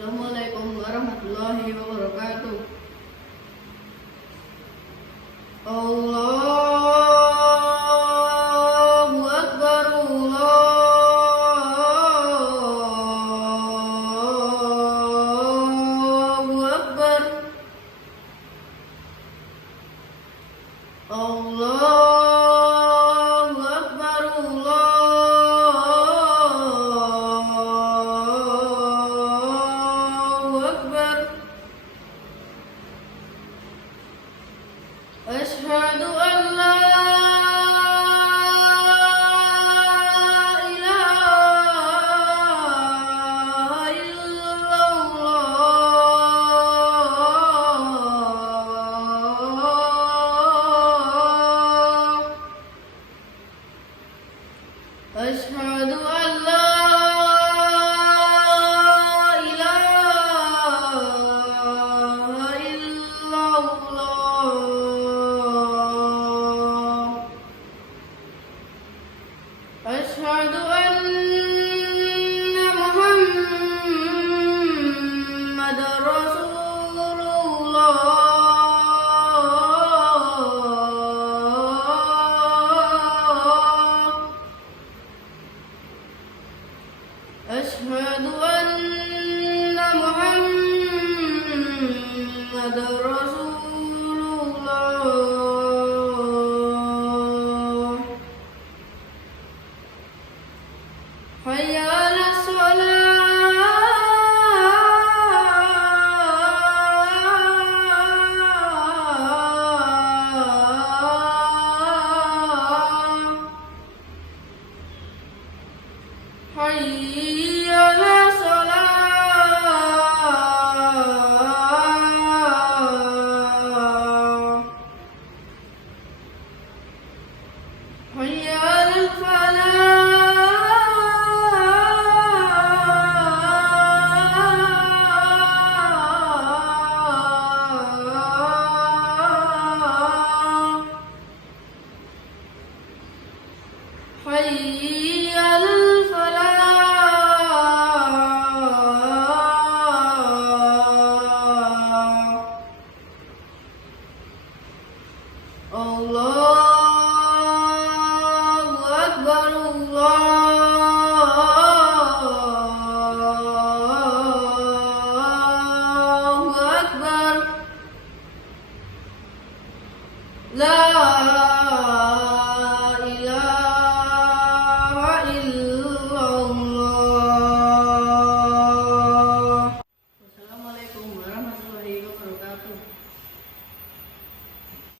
Assalamualaikum warahmatullahi wabarakatuh. Allahu Akbar, Allahu Akbar, Allahu Akbar, Allahu Akbar. Asyhadu an la ilaha illallah. Asyhadu an la ilaha illallah. Asyhadu anna Muhammadar Rasulullah. Asyhadu anna Muhammadar Rasulullah. Hayya 'alas shalah. Hayya 'alas shalah. Hayya 'alal falah. Hayya 'alal falah. Allahu Akbar,